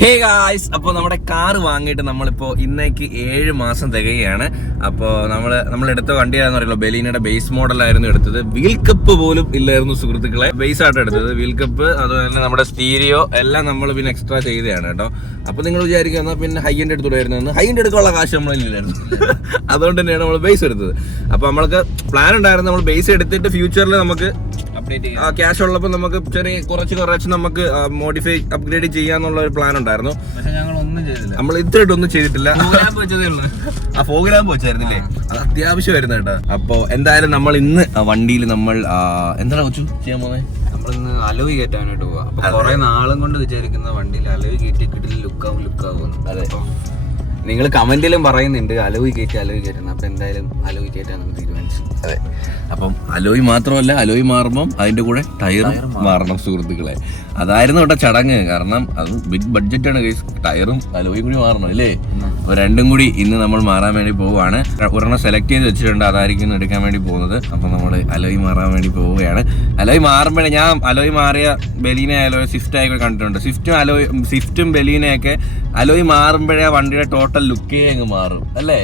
Hey guys, അപ്പോൾ നമ്മുടെ car വാങ്ങിയിട്ട് നമ്മളിപ്പോൾ ഇന്നേക്ക് 7 മാസം തികയാണ്. അപ്പോൾ നമ്മൾ എടുത്ത വണ്ടിയാണെന്ന് അറിയില്ല, ബെലീനയുടെ ബേസ് മോഡലായിരുന്നു എടുത്തത്. വീൽ കപ്പ് പോലും ഇല്ലായിരുന്നു സുഹൃത്തുക്കളെ, ബേസ് ആയിട്ട് എടുത്തത്. വീൽ കപ്പ് അതുപോലെ തന്നെ നമ്മുടെ സ്റ്റീരിയോ എല്ലാം നമ്മൾ പിന്നെ എക്സ്ട്രാ ചെയ്തതാണ് കേട്ടോ. അപ്പോൾ നിങ്ങൾ വിചാരിക്കുക എന്നാൽ പിന്നെ ഹൈ എൻഡ് എടുത്തുകൂടായിരുന്നു. ഹൈ എൻഡ് എടുക്കാനുള്ള കാശ് നമ്മളില്ലായിരുന്നു, അതുകൊണ്ട് തന്നെയാണ് നമ്മൾ ബേസ് എടുത്തത്. അപ്പോൾ നമ്മൾക്ക് പ്ലാൻ ഉണ്ടായിരുന്നു, നമ്മൾ ബേസ് എടുത്തിട്ട് ഫ്യൂച്ചറിൽ നമുക്ക് ക്യാഷ് ഉള്ളപ്പോൾ നമുക്ക് കുറച്ച് നമുക്ക് മോഡിഫൈ അപ്ഗ്രേഡ് ചെയ്യാന്നുള്ള ഒരു പ്ലാൻ ഉണ്ടായിരുന്നു. പക്ഷെ ഞങ്ങൾ ഒന്നും ചെയ്തില്ല, നമ്മൾ ഇത്രയായിട്ടൊന്നും ചെയ്തിട്ടില്ല. ആ ഫോഗ് ലാമ്പ് വെച്ചായിരുന്നില്ലേ, അത് അത്യാവശ്യമായിരുന്നു കേട്ടോ. അപ്പൊ എന്തായാലും നമ്മൾ ഇന്ന് വണ്ടിയിൽ നമ്മൾ എന്താണ് കൊച്ചു ചെയ്യാൻ പോകുന്നത്? നമ്മളിന്ന് അലോയ് കയറ്റാനായിട്ട് പോവാ. അപ്പൊ കുറെ നാളും കൊണ്ട് വിചാരിക്കുന്ന വണ്ടിയിൽ അലോയ് കയറ്റി കിട്ടില്ല, ലുക്കാവും. അതെ, നിങ്ങൾ കമന്റിലും പറയുന്നുണ്ട് അലോയ് കയറ്റുന്നു. അപ്പൊ എന്തായാലും അലോയ് കയറ്റാൻ നമുക്ക് തീരുമാനിച്ചു. അതെ, അപ്പം അലോയ് മാത്രമല്ല, അലോയ് മാറുമ്പം അതിന്റെ കൂടെ ടയറും മാറണം സുഹൃത്തുക്കളെ. അതായിരുന്നു കേട്ടോ ചടങ്ങ്. കാരണം അത് ബിഗ് ബഡ്ജറ്റാണ്, ടയറും അലോയും കൂടി മാറണം അല്ലേ. അപ്പൊ രണ്ടും കൂടി ഇന്ന് നമ്മൾ മാറാൻ വേണ്ടി പോവുകയാണ്. ഒരെണ്ണം സെലക്ട് ചെയ്ത് വെച്ചിട്ടുണ്ട്, അതായിരിക്കും എടുക്കാൻ വേണ്ടി പോകുന്നത്. അപ്പൊ നമ്മൾ അലോയ് മാറാൻ വേണ്ടി പോവുകയാണ്. അലോയ് മാറുമ്പോഴേ ഞാൻ അലോയ് മാറിയ ബെലീന അലോയ് സ്വിഫ്റ്റ് ആയി കണ്ടിട്ടുണ്ട്. സ്വിഫ്റ്റും ബെലീനയൊക്കെ അലോയ് മാറുമ്പോഴേ വണ്ടിയുടെ ടോട്ടൽ ലുക്കേ അങ്ങ് മാറും അല്ലേ.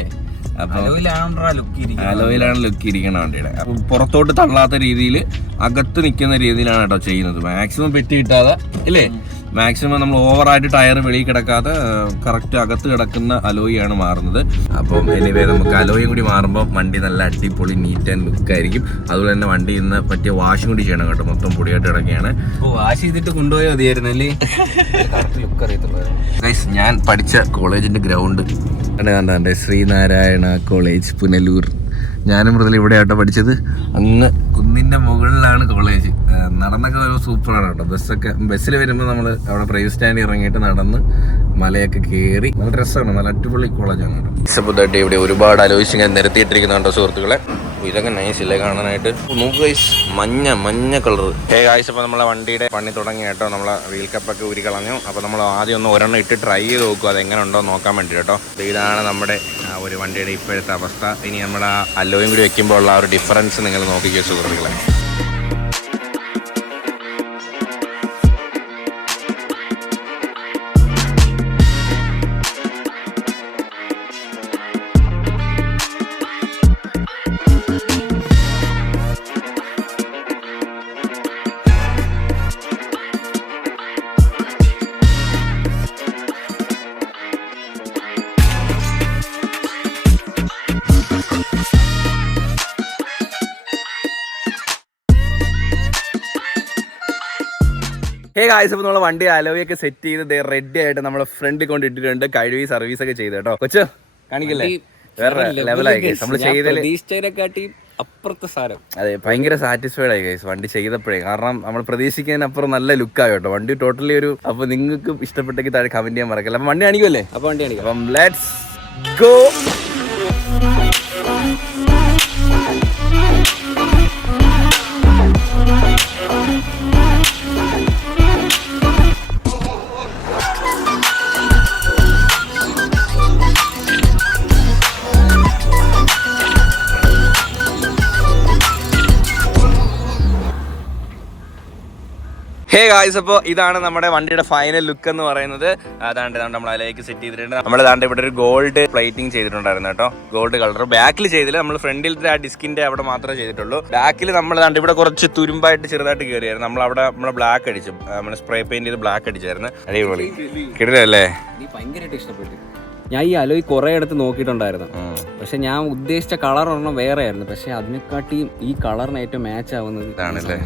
അലോയിലാണ് ലുക്ക് ഇരിക്കണം വണ്ടിയുടെ. പുറത്തോട്ട് തള്ളാത്ത രീതിയിൽ അകത്ത് നിൽക്കുന്ന രീതിയിലാണ് കേട്ടോ ചെയ്യുന്നത്. മാക്സിമം പെറ്റി കിട്ടാതെ ഇല്ലേ, മാക്സിമം നമ്മൾ ഓവറായിട്ട് ടയർ വെളിയിൽ കിടക്കാതെ കറക്റ്റ് അകത്ത് കിടക്കുന്ന അലോയാണ് മാറുന്നത്. അപ്പം എനിവേ നമുക്ക് അലോയും കൂടി മാറുമ്പോൾ വണ്ടി നല്ല അടിപൊളി നീറ്റ് ആൻഡ് ലുക്ക് ആയിരിക്കും. അതുപോലെ തന്നെ വണ്ടി ഇന്ന് പറ്റിയ വാഷും കൂടി ചെയ്യണം കേട്ടോ, മൊത്തം പൊടിയായിട്ട് കിടക്കുകയാണ്. വാഷ് ചെയ്തിട്ട് കൊണ്ടുപോയാൽ മതിയായിരുന്നല്ലേ, ലുക്ക് അറിയത്തുള്ളൂ. ഗൈസ്, ഞാൻ പഠിച്ച കോളേജിന്റെ ഗ്രൗണ്ട് കണ്ടേ, ശ്രീനാരായണ കോളേജ് പുനലൂർ. ഞാനും മൃദുല ഇവിടെ ആട്ടോ പഠിച്ചത്. അങ്ങ് കുന്നിന്റെ മുകളിലാണ് കോളേജ്. നടന്നൊക്കെ ഒരു സൂപ്പറാണ് കേട്ടോ. ബസ്സിൽ വരുമ്പോൾ നമ്മൾ അവിടെ പ്രൈവറ്റ് സ്റ്റാൻഡിൽ ഇറങ്ങിയിട്ട് നടന്ന് മലയൊക്കെ കയറി നല്ല രസമാണ്. നല്ല അടിപൊളി കോളേജാണ് കേട്ടോ. ഇസപ്പുതായിട്ട് ഇവിടെ ഒരുപാട് ആലോചിച്ച് നിരത്തിയിട്ടിരിക്കുന്നുണ്ടോ സുഹൃത്തുക്കളെ. ഇതൊക്കെ നൈസ് ഇല്ലേ കാണാനായിട്ട്. നോക്ക് ഗൈസ്, മഞ്ഞ കളർ. ഗൈസ്, അപ്പോൾ നമ്മളെ വണ്ടിയുടെ പണി തുടങ്ങി കേട്ടോ. നമ്മളെ വീൽ കപ്പൊക്കെ ഊരി കളഞ്ഞു. അപ്പോൾ നമ്മൾ ആദ്യം ഒന്ന് ഒരെണ്ണം ഇട്ട് ട്രൈ ചെയ്ത് നോക്കുക, അതെങ്ങനെ ഉണ്ടോ നോക്കാൻ വേണ്ടി കേട്ടോ. ഇതാണ് നമ്മുടെ ഒരു വണ്ടിയുടെ ഇപ്പോഴത്തെ അവസ്ഥ. ഇനി നമ്മുടെ അലോയും കൂടി വെക്കുമ്പോൾ ഉള്ള ആ ഒരു ഡിഫറൻസ് നിങ്ങൾ നോക്കിക്കോ സുഹൃത്തുക്കളെ. ഹേ ഗായ്സ്, അപ്പോൾ നമ്മൾ വണ്ടി അലോയൊക്കെ സെറ്റ് ചെയ്ത് റെഡി ആയിട്ട് നമ്മളെ ഫ്രണ്ടിൽ കൊണ്ട് ഇട്ടിട്ടുണ്ട്. കഴുകി സർവീസ് ഒക്കെ ചെയ്ത് കേട്ടോ. കൊച്ചു കാണിക്കല്ലേ, വേറെ ലെവലായി നമ്മൾ ചെയ്തതിനെക്കാട്ടി അപ്പുറത്തെ സാരം. അതെ, ഭയങ്കര സാറ്റിസ്ഫൈഡ് ആയി ഗൈസ് വണ്ടി ചെയ്തപ്പോഴേ. കാരണം നമ്മൾ പ്രതീക്ഷിക്കുന്നതിനപ്പുറം നല്ല ലുക്കായി കേട്ടോ വണ്ടി ടോട്ടലി ഒരു. അപ്പോൾ നിങ്ങൾക്ക് ഇഷ്ടപ്പെട്ടെങ്കിൽ താഴെ കമന്റ് ചെയ്യാൻ മറക്കല്ല. അപ്പം വണ്ടി കാണിക്കുമല്ലേ? അപ്പം ലെറ്റ്സ് ഗോ. ഹേ ഗായ്സ്, അപ്പോൾ ഇതാണ് നമ്മുടെ വണ്ടിയുടെ ഫൈനൽ ലുക്ക് എന്ന് പറയുന്നത്. അതാണ്ട് നമ്മൾ അതിലേക്ക് സെറ്റ് ചെയ്തിട്ടുണ്ട്. നമ്മൾ ദാണ്ട് ഇവിടെ ഒരു ഗോൾഡ് പ്ലേറ്റിംഗ് ചെയ്തിട്ടുണ്ടായിരുന്നു കേട്ടോ, ഗോൾഡ് കളർ. ബാക്കിൽ ചെയ്തില്ല, നമ്മൾ ഫ്രണ്ടിലത്തെ ആ ഡിസ്കിന്റെ അവിടെ മാത്രമേ ചെയ്തിട്ടുള്ളൂ. ബാക്കിൽ നമ്മൾ ദാണ്ട് ഇവിടെ കുറച്ച് തുരുമ്പായിട്ട് ചെറുതായിട്ട് കയറിയായിരുന്നു. നമ്മൾ ബ്ലാക്ക് അടിച്ചു, നമ്മൾ സ്പ്രേ പെയിന്റ് ചെയ്ത് ബ്ലാക്ക് അടിച്ചായിരുന്നു. അടിപൊളി കിടിലല്ലേ. ഭയങ്കരമായിട്ട് ഇഷ്ടപ്പെട്ടു. ഞാൻ ഈ അലോയ് കുറെ അടുത്ത് നോക്കിയിട്ടുണ്ടായിരുന്നു, പക്ഷെ ഞാൻ ഉദ്ദേശിച്ച കളർ ഒരെണ്ണം വേറെ ആയിരുന്നു. പക്ഷെ അതിനെക്കാട്ടിയും ഈ കളറിന് ഏറ്റവും മാച്ച് ആവുന്നത് ഇതാണല്ലേ.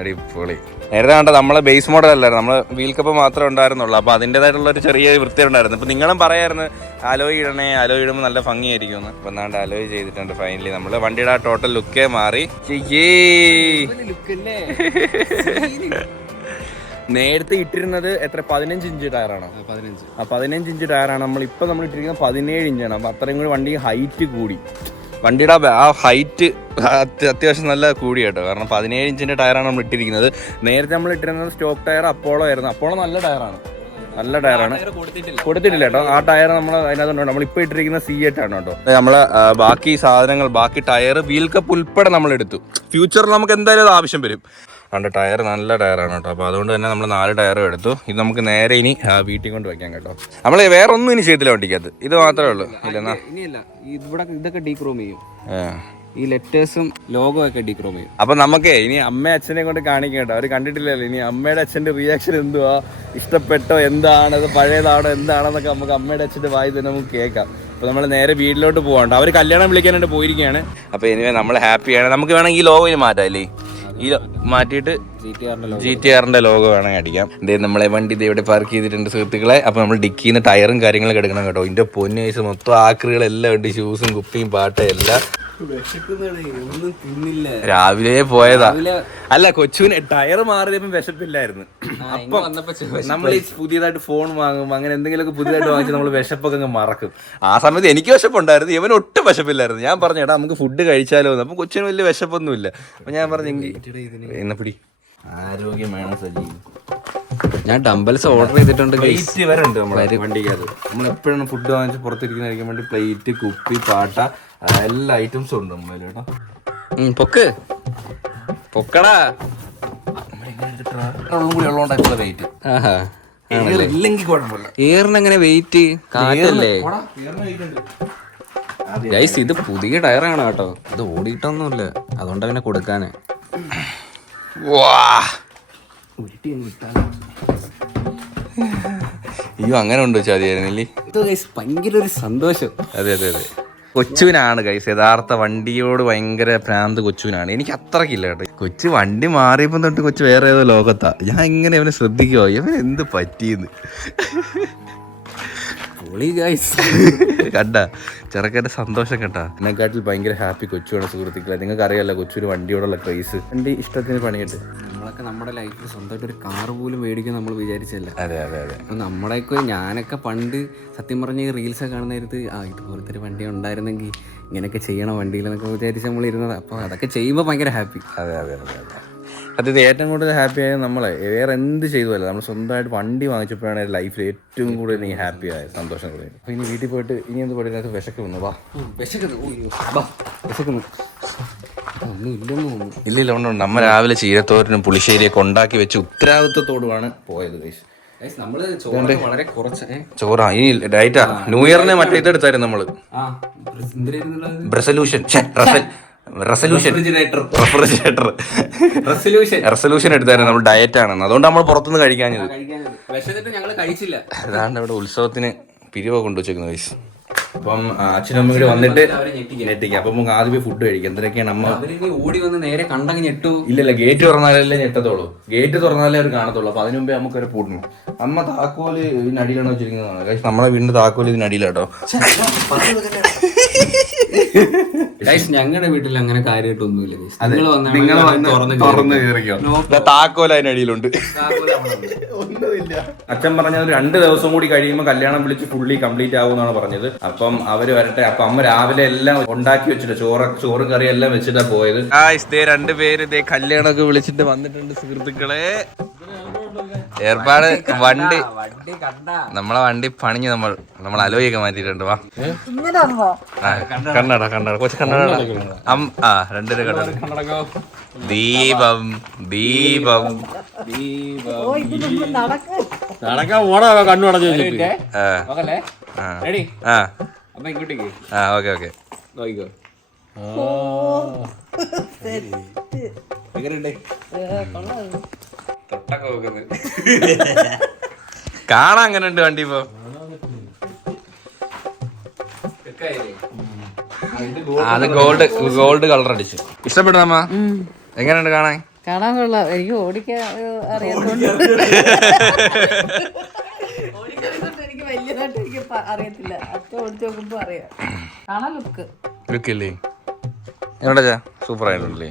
അടിപൊളി. നേരത്തെ കണ്ട നമ്മളെ ബേസ് മോഡൽ അല്ലായിരുന്നു, നമ്മള് വീൽ കപ്പ് മാത്രമേ ഉണ്ടായിരുന്നുള്ളൂ. അപ്പൊ അതിൻ്റെതായിട്ടുള്ള ഒരു ചെറിയ വൃത്തി ഉണ്ടായിരുന്നു. ഇപ്പൊ നിങ്ങളും പറയായിരുന്നു അലോയ് ഇടണേ, അലോയ് ഇടുമ്പോൾ നല്ല ഭംഗിയായിരിക്കും എന്ന്. അപ്പൊ എന്താണ്ട് അലോയ് ചെയ്തിട്ടുണ്ട് ഫൈനലി. നമ്മള് വണ്ടിയുടെ ആ ടോട്ടൽ ലുക്കേ മാറി. നേരത്തെ ഇട്ടിരുന്നത് എത്ര, 15 ഇഞ്ച് ടയറാണ്. 15 ഇഞ്ച് ടയറാണ്. നമ്മൾ ഇട്ടിരിക്കുന്നത് 17 ഇഞ്ചാണ്. അപ്പൊ അത്രയും കൂടി വണ്ടി ഹൈറ്റ് കൂടി. വണ്ടിയുടെ ആ ഹൈറ്റ് അത്യാവശ്യം നല്ല കൂടി കേട്ടോ. കാരണം 17 ഇഞ്ചിന്റെ ടയറാണ് നമ്മൾ ഇട്ടിരിക്കുന്നത്. നേരത്തെ നമ്മൾ ഇട്ടിരുന്നത് സ്റ്റോക്ക് ടയർ അപ്പോളോ ആയിരുന്നു. അപ്പോളോ നല്ല ടയറാണ്. കൊടുത്തിട്ടില്ല കേട്ടോ. ആ ടയർ നമ്മൾ അതിനകത്തുണ്ട്. നമ്മളിപ്പോൾ ഇട്ടിരിക്കുന്ന C8 ആണ് കേട്ടോ. നമ്മള് ബാക്കി സാധനങ്ങൾ, ബാക്കി ടയർ, വീൽ കപ്പ് ഉൾപ്പെടെ നമ്മൾ എടുത്തു. ഫ്യൂച്ചറിൽ നമുക്ക് എന്തായാലും അത് ആവശ്യം വരും. അതുകൊണ്ട് ടയർ നല്ല ടയറാണ് കേട്ടോ. അപ്പോൾ അതുകൊണ്ട് തന്നെ നമ്മൾ 4 ടയറും എടുത്തു. ഇത് നമുക്ക് നേരെ ഇനി വീട്ടിൽ കൊണ്ട് വയ്ക്കാം കേട്ടോ. നമ്മൾ വേറെ ഒന്നും ഇനി ചെയ്തില്ല വണ്ടിക്കകത്ത്, ഇത് മാത്രമേ ഉള്ളൂ. ഇല്ലെന്നാ ഇനിയല്ല, ഇവിടെ ഇതൊക്കെ ഡീക്രോം ചെയ്യും, ഈ ലെറ്റേഴ്സും ലോഗോ ഒക്കെ ഡീക്രോം ചെയ്യും. അപ്പൊ നമുക്ക് ഇനി അമ്മ അച്ഛനെ കൊണ്ട് കാണിക്കാം കേട്ടോ. അവർ കണ്ടിട്ടില്ലല്ലോ. ഇനി അമ്മയുടെ അച്ഛന്റെ റിയാക്ഷൻ എന്തുവാ, ഇഷ്ടപ്പെട്ടോ, എന്താണ് അത്, പഴയതാണോ എന്താണെന്നൊക്കെ നമുക്ക് അമ്മയുടെ അച്ഛന്റെ വായി തന്നെ നമുക്ക് കേൾക്കാം. അപ്പോൾ നമ്മൾ നേരെ വീട്ടിലോട്ട് പോകണ്ട, അവർ കല്യാണം വിളിക്കാനായിട്ട് പോയിരിക്കുകയാണ്. അപ്പോൾ എനിവേ നമ്മൾ ഹാപ്പിയാണ്. നമുക്ക് വേണമെങ്കിൽ ഈ ലോഗോ മാറ്റാം അല്ലേ, ഈ മാറ്റിയിട്ട് GTR-ന്റെ ലോഗോ വേണമെങ്കിൽ അടിക്കാം. ഇതേ നമ്മളെ വണ്ടി ഇത് ഇവിടെ പാർക്ക് ചെയ്തിട്ടുണ്ട് സുഹൃത്തുക്കളെ. അപ്പോൾ നമ്മൾ ഡിക്കിന്ന് ടയറും കാര്യങ്ങളൊക്കെ എടുക്കണം കേട്ടോ. ഇതിന്റെ പൊന്നേഴ്സ് മൊത്തം ആക്രികളെല്ലാം ഉണ്ട്, ഷൂസും കുപ്പിയും പാട്ടും എല്ലാം. രാവിലെ പോയതാ. അല്ല, കൊച്ചുവിന് ടയർ മാറിയപ്പം വിശപ്പില്ലായിരുന്നു. അപ്പം നമ്മൾ ഈ പുതിയതായിട്ട് ഫോൺ വാങ്ങും, അങ്ങനെ എന്തെങ്കിലുമൊക്കെ പുതിയതായിട്ട് വാങ്ങിച്ച് നമ്മൾ വിശപ്പൊക്കെ അങ്ങ് മറക്കും. ആ സമയത്ത് എനിക്ക് വിശപ്പുണ്ടായിരുന്നു, ഇവന് ഒട്ടും വിശപ്പില്ലായിരുന്നു. ഞാൻ പറഞ്ഞു എടാ നമുക്ക് ഫുഡ് കഴിച്ചാലോ. അപ്പം കൊച്ചിന് വലിയ വിശപ്പൊന്നുമില്ല. അപ്പം ഞാൻ പറഞ്ഞു എന്നെ പിടി, ആരോഗ്യം വേണം സജീവ്. ഞാൻ ഡംബൽസ് ഓർഡർ ചെയ്തിട്ടുണ്ട്. പ്ലേറ്റ് വരെ ഉണ്ട് നമ്മളെ വണ്ടിക്കകത്ത്. നമ്മൾ എപ്പോഴും ഫുഡ് വാങ്ങിച്ച് പുറത്തിരിക്കുന്ന കഴിക്കാൻ വേണ്ടി പ്ലേറ്റ്, കുപ്പി, പാട്ട, എല്ലാ ഐറ്റംസും ഉണ്ട് നമ്മളതിൽ കേട്ടോ. പൊക്ക് പൊക്കടാ, കൂടി ഉള്ളതുകൊണ്ടായിട്ടുള്ള വെയിറ്റ് ഇല്ലെങ്കിൽ കുഴപ്പമില്ല. എയറിനെങ്ങനെ വെയിറ്റ് കാറ്റല്ലേ ഗൈസ്. ഇത് പുതിയ ടയറാണ് കേട്ടോ, ഇത് ഓടിയിട്ടൊന്നുമില്ല, അതുകൊണ്ടാ പിന്നെ കൊടുക്കാന്. അയ്യോ, അങ്ങനെ ഉണ്ട് ചതിയായിരുന്നില്ലേ. ഭയങ്കര ഒരു സന്തോഷം. അതെ അതെ അതെ, കൊച്ചുവിനാണ് ഗൈസ് യഥാർത്ഥ വണ്ടിയോട് ഭയങ്കര ഭ്രാന്ത് കൊച്ചുവിനാണ്. എനിക്ക് അത്രക്കില്ല കേട്ടോ. കൊച്ചു വണ്ടി മാറിയപ്പം തൊട്ട് കൊച്ചു വേറെ ഏതോ ലോകത്താ. ഞാൻ ഇങ്ങനെ അവനെ ശ്രദ്ധിക്കുവോ, ഇവൻ എന്ത് പറ്റിയെന്ന്. കണ്ട ചെറുക്കൻ്റെ സന്തോഷം കേട്ടാ. എന്നെക്കാട്ടിൽ ഭയങ്കര ഹാപ്പി കൊച്ചുവാണ് സുഹൃത്തുക്കളെ. നിങ്ങൾക്ക് അറിയാലോ കൊച്ചൊരു വണ്ടിയോടുള്ള ക്രൈസ്. വണ്ടി ഇഷ്ടത്തിന് പണിയിട്ട് നമ്മളൊക്കെ നമ്മുടെ ലൈഫിൽ സ്വന്തമായിട്ട് ഒരു കാർ പോലും മേടിക്കാൻ നമ്മൾ വിചാരിച്ചല്ല. അതെ അതെ അതെ. അപ്പം നമ്മളൊക്കെ ഞാനൊക്കെ പണ്ട് സത്യം പറഞ്ഞ ഈ റീൽസൊക്കെ കാണുന്ന നേരത്ത് ഇതുപോലത്തെ ഒരു വണ്ടി ഉണ്ടായിരുന്നെങ്കിൽ ഇങ്ങനെയൊക്കെ ചെയ്യണം വണ്ടിയിലെന്നൊക്കെ വിചാരിച്ച് നമ്മൾ ഇരുന്നത്. അപ്പോൾ അതൊക്കെ ചെയ്യുമ്പോൾ ഭയങ്കര ഹാപ്പി. അതെ അതെ അതെ അതെ. അത് ഏറ്റവും കൂടുതൽ ഹാപ്പി ആയത് നമ്മളെ വേറെ എന്ത് ചെയ്തുമല്ല, നമ്മൾ സ്വന്തമായിട്ട് വണ്ടി വാങ്ങിച്ചപ്പോഴാണ് ലൈഫിൽ ഏറ്റവും കൂടുതൽ എനിക്ക് ഹാപ്പി ആയത്, സന്തോഷം കൂടുതൽ. അപ്പോൾ ഇനി വീട്ടിൽ പോയിട്ട് ഇനി എന്ത് പറയുന്നത് വിശക്കുന്നു. വാ വിശക്കുന്നു ഒന്നും ഇല്ലെന്ന് തോന്നുന്നു. ഇല്ലില്ല, ഉണ്ട്. നമ്മ രാവിലെ ചീരത്തോരനും പുളിശ്ശേരിയൊക്കെ ഉണ്ടാക്കി വെച്ച് ഉത്തരവാദിത്വത്തോടുമാണ് പോയത് ഗൈസ്. വളരെ കുറച്ച് ചോറാ ഈ ഡയറ്റാ. ന്യൂ ഇയറിനെ മറ്റേ ഇതെടുത്തായിരുന്നു നമ്മള്, റെസല്യൂഷൻ എടുത്തായിരുന്നു നമ്മൾ. ഡയറ്റ് ആണ്, അതുകൊണ്ട് നമ്മൾ പുറത്തുനിന്ന് കഴിക്കാഞ്ഞത്. അതാണ് ഇവിടെ ഉത്സവത്തിന് പിരിവ് കൊണ്ടുവച്ചേക്കുന്നത് ഗൈസ്. അപ്പം അച്ഛനും അമ്മയും കൂടി വന്നിട്ട് ഞെട്ടിക്കാം. അപ്പം നമുക്ക് ആദ്യം ഫുഡ് കഴിക്കാം. എന്തൊക്കെയാണ് അമ്മ ഓടി വന്ന് നേരെ കണ്ടങ്ങ് ഞെട്ടു. ഇല്ലല്ല, ഗേറ്റ് തുറന്നാലല്ലേ ഞെട്ടത്തുള്ളൂ. ഗേറ്റ് തുറന്നാലേ അവർ കാണത്തുള്ളൂ. അപ്പൊ അതിനു മുമ്പേ നമുക്ക് ഒരു പൂട്ടണം. അമ്മ താക്കോല് ഇതിനടിയിലാണ് വെച്ചിരിക്കുന്നതാണ് ഗൈസ്. നമ്മളെ വീടിന്റെ താക്കോല് ഇതിനടിയിലാട്ടോ. ഞങ്ങളുടെ വീട്ടിൽ അങ്ങനെ കാര്യമായിട്ടൊന്നുമില്ല. താക്കോല് അതിനടിയിലുണ്ട്. ഒന്നുമില്ല. അച്ഛൻ പറഞ്ഞ 2 ദിവസം കൂടി കഴിയുമ്പോൾ കല്യാണം വിളിച്ച് ഫുള്ളി കംപ്ലീറ്റ് ആവുമെന്നാണ് പറഞ്ഞത്. അപ്പം അവര് വരട്ടെ. അപ്പൊ അമ്മ രാവിലെ എല്ലാം ഉണ്ടാക്കി വെച്ചിട്ട് ചോറും കറി എല്ലാം വെച്ചിട്ടാ പോയത്. രണ്ടുപേര് ഇതേ കല്യാണമൊക്കെ വിളിച്ചിട്ട് വന്നിട്ടുണ്ട് സുഹൃത്തുക്കളെ. ഏർപ്പാട് വണ്ടി നമ്മളെ വണ്ടി പണിഞ്ഞ് നമ്മൾ അലോയൊക്കെ മാറ്റിയിട്ടുണ്ട്. വാ കണ്ണട കൊച്ചു കണ്ണട. രണ്ടുപേരും കണ്ണട. ദീപം ദീപം നടക്കാൻ പോണോ കണ്ണു അടച്ചു വെച്ചിട്ട്. Okay okay. കാണാൻ അങ്ങനെ ഉണ്ട് വണ്ടി. ഇപ്പൊ അത് ഗോൾഡ് കളർ അടിച്ചു. ഇഷ്ടപ്പെട്ടു അമ്മ? എങ്ങനെയുണ്ട് കാണാൻ? കാണാൻ കൊള്ളാം. എനിക്ക് ഓടിക്കാൻ അറിയാത്തോണ്ട് എനിക്ക് വലിയതായിട്ട് എനിക്ക് അറിയത്തില്ല. അച്ഛൻ ഓടിച്ചു നോക്കുമ്പോ അറിയാം. കാണാൻ ലുക്കില്ലേ? എങ്ങോട്ടാ? സൂപ്പർ ആയിട്ടുണ്ടല്ലേ.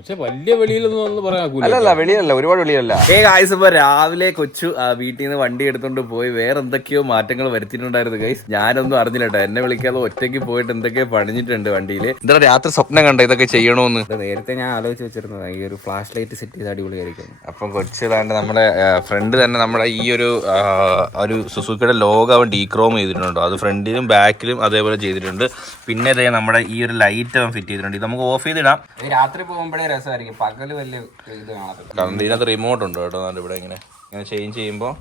പക്ഷെ വലിയ വെളിയിലൊന്നും പറയാൻ. അല്ലല്ല, വെളിയല്ല, ഒരുപാട് വെളിയല്ല. ഗൈസ്, ഇപ്പൊ രാവിലെ കൊച്ചു വീട്ടിൽ നിന്ന് വണ്ടി എടുത്തോണ്ട് പോയി വേറെ എന്തൊക്കെയോ മാറ്റങ്ങൾ വരുത്തിയിട്ടുണ്ടായിരുന്നു ഗൈസ്. ഞാനൊന്നും അറിഞ്ഞില്ല കേട്ടോ. എന്നെ വിളിക്കാതെ ഒറ്റയ്ക്ക് പോയിട്ട് എന്തൊക്കെയോ പണിഞ്ഞിട്ടുണ്ട് വണ്ടിയിൽ. എന്താ രാത്രി സ്വപ്നം കണ്ട ഇതൊക്കെ ചെയ്യണോന്ന്? നേരത്തെ ഞാൻ ആലോചിച്ച് വെച്ചിരുന്നത് ഈ ഒരു ഫ്ലാഷ് ലൈറ്റ് സെറ്റ് ചെയ്ത് അടിപൊളിയായിരിക്കും. അപ്പം കൊച്ചു താണ്ട് നമ്മുടെ ഫ്രണ്ട് തന്നെ നമ്മുടെ ഈ ഒരു സുസുക്കിയുടെ ലോഗോ അവൻ ഡീക്രോം ചെയ്തിട്ടുണ്ടോ. അത് ഫ്രണ്ടിലും ബാക്കിലും അതേപോലെ ചെയ്തിട്ടുണ്ട്. പിന്നെ നമ്മുടെ ഈ ഒരു ലൈറ്റ് അവൻ ഫിറ്റ് ചെയ്തിട്ടുണ്ട്. ഇത് നമുക്ക് ഓഫ് ചെയ്തിടാം. രാത്രി പോകുമ്പോഴേ രസമായിരിക്കും, പകല് വലിയ ഇത് കാണത്തില്ല. കാരണം ഇതിനകത്ത് റിമോട്ട് ഉണ്ട് കേട്ടോ. ഇവിടെ ഇങ്ങനെ ചേഞ്ച് ചെയ്യുമ്പോൾ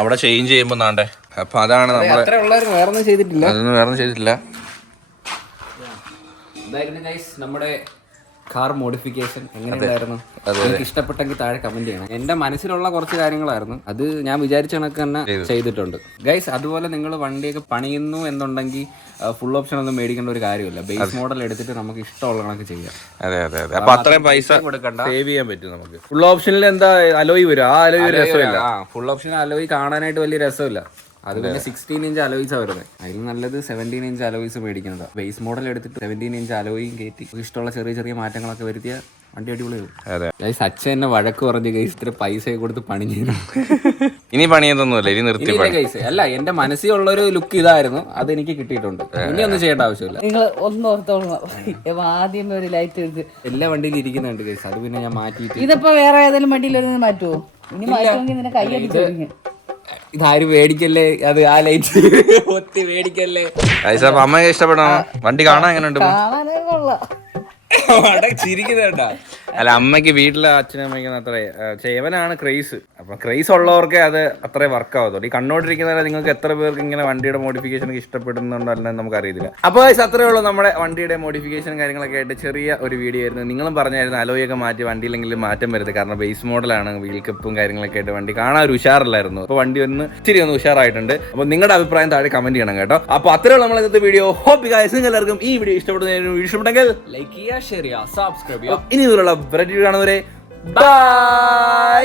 അവിടെ ചേഞ്ച് ചെയ്യുമ്പോൾ നാണ്ടേ. അപ്പൊ അതാണ് നമ്മള് അത്ര ഉള്ളവരും വേറെ ഒന്നും ചെയ്തിട്ടില്ല. അതൊന്നും വേറെ ചെയ്തിട്ടില്ല. ഇതായിരുന്നു ഗൈസ് നമ്മുടെ കാർ മോഡിഫിക്കേഷൻ. എങ്ങനെയുണ്ടായിരുന്നു? നിങ്ങൾക്ക് ഇഷ്ടപ്പെട്ടെങ്കിൽ താഴെ കമന്റ് ചെയ്യണം. എന്റെ മനസ്സിലുള്ള കുറച്ച് കാര്യങ്ങളായിരുന്നു, അത് ഞാൻ വിചാരിച്ച കണക്ക് തന്നെ ചെയ്തിട്ടുണ്ട് ഗൈസ്. അതുപോലെ നിങ്ങൾ വണ്ടിയൊക്കെ പണിയുന്നു എന്നുണ്ടെങ്കിൽ ഫുൾ ഓപ്ഷൻ ഒന്നും മേടിക്കേണ്ട ഒരു കാര്യമില്ല. ബേസ് മോഡൽ എടുത്തിട്ട് നമുക്ക് ഇഷ്ടമുള്ള കണക്ക് ചെയ്യാം. അതെ അതെ അതെ. അപ്പൊ അത്രയും പൈസ കൊടുക്കണ്ട, സേവ് ചെയ്യാൻ പറ്റും നമുക്ക്. ഫുൾ ഓപ്ഷനിൽ എന്താ അലോയ് വരും, ആ അലോയ് രസമില്ല. ഫുൾ ഓപ്ഷൻ അലോയ് കാണാനായിട്ട് വലിയ രസമില്ല. അത് പിന്നെ 16 ഇഞ്ച് അലോയ്സാണ് വരുന്നത്. അതിൽ നല്ലത് 17 ഇഞ്ച് അലോയ്സ് മേടിക്കുന്നത്. ബേസ് മോഡൽ എടുത്തിട്ട് 17 ഇഞ്ച് അലോയും കയറ്റി ഇഷ്ടമുള്ള ചെറിയ ചെറിയ മാറ്റങ്ങളൊക്കെ വരുത്തിയ വണ്ടി അടിപൊളിയാവും. ഗൈസ് അച്ഛൻ എന്നെ വഴക്ക് പറഞ്ഞ് ഗൈസ് ഇത്ര പൈസ കൊടുത്ത് പണി ചെയ്യുന്നു. ഇനി പണിയൊന്നുമില്ല, ഇനി നിർത്തി ഗൈസ്. അല്ല, എന്റെ മനസ്സിലുള്ളൊരു ലുക്ക് ഇതായിരുന്നു, അത് എനിക്ക് കിട്ടിയിട്ടുണ്ട്. ഇനി ഒന്നും ചെയ്യേണ്ട ആവശ്യമില്ല. നിങ്ങൾ ഒന്ന് ഓർത്തോളണം, ആദ്യമേ ഒരു ലൈറ്റ് എടുത്ത് എല്ലാ വണ്ടിയിലും ഇരിക്കുന്നുണ്ട് ഗൈസ്. അത് പിന്നെ ഞാൻ മാറ്റിയിട്ട് ഇതിപ്പോ വേറെ ഏതെങ്കിലും വണ്ടിയിൽ മാറ്റുമോ? ഇനി മാറ്റുമെങ്കിൽ നിന്നെ കൈയടിച്ചു. ഇതാരും മേടിക്കല്ലേ, അത് ആ ലൈറ്റ് ഒത്തി മേടിക്കല്ലേ. അമ്മയെ ഇഷ്ടപ്പെടണോ? വണ്ടി കാണാൻ എങ്ങനെയുണ്ട്? കാണാനേ കൊള്ളാം. ചിരിക്കുന്നുണ്ടാ. അല്ല, അമ്മയ്ക്ക് വീട്ടിലെ അച്ഛനും അമ്മയ്ക്കും അത്ര ചേവനാണ് ക്രേസ്. അപ്പൊ ക്രേസ് ഉള്ളവർക്ക് അത് അത്രേ വർക്ക് ആവത്തുള്ളൂ. ഈ കണ്ണോണ്ടിരിക്കുന്നവരെ നിങ്ങൾക്ക് എത്ര പേർക്ക് ഇങ്ങനെ വണ്ടിയുടെ മോഡിഫിക്കേഷൻ ഇഷ്ടപ്പെടുന്നുണ്ടല്ലോ നമുക്ക് അറിയത്തില്ല. അപ്പോൾ അത്രേ ഉള്ളൂ നമ്മുടെ വണ്ടിയുടെ മോഡിഫിക്കേഷൻ കാര്യങ്ങളൊക്കെ ആയിട്ട് ചെറിയ ഒരു വീഡിയോ ആയിരുന്നു. നിങ്ങളും പറഞ്ഞായിരുന്നു അലോയൊക്കെ മാറ്റി വണ്ടിയിലെങ്കിലും മാറ്റം വരുന്നത്, കാരണം ബേസ് മോഡലാണ്, വീൽ കപ്പും കാര്യങ്ങളൊക്കെ ആയിട്ട് വണ്ടി കാണാൻ ഒരു ഉഷാറില്ലായിരുന്നു. അപ്പോൾ വണ്ടി ഇച്ചിരി ഒന്ന് ഉഷാറായിട്ടുണ്ട്. അപ്പോൾ നിങ്ങളുടെ അഭിപ്രായം താഴെ കമന്റ് ചെയ്യണം കേട്ടോ. അപ്പോൾ അത്രേ ഉള്ളൂ നമ്മളെ ഇന്നത്തെ വീഡിയോ. ഹോപ്പ് ഗൈസ് എല്ലാവർക്കും ഈ വീഡിയോ ഇഷ്ടപ്പെടുന്നെങ്കിൽ ലൈക്ക് ചെയ്യുക, ഷെയർ ചെയ്യുക, സബ്സ്ക്രൈബ് ചെയ്യുക. ഇനി ഇതിലുള്ള വെറൈറ്റി കാണുന്നവരെ ബൈ.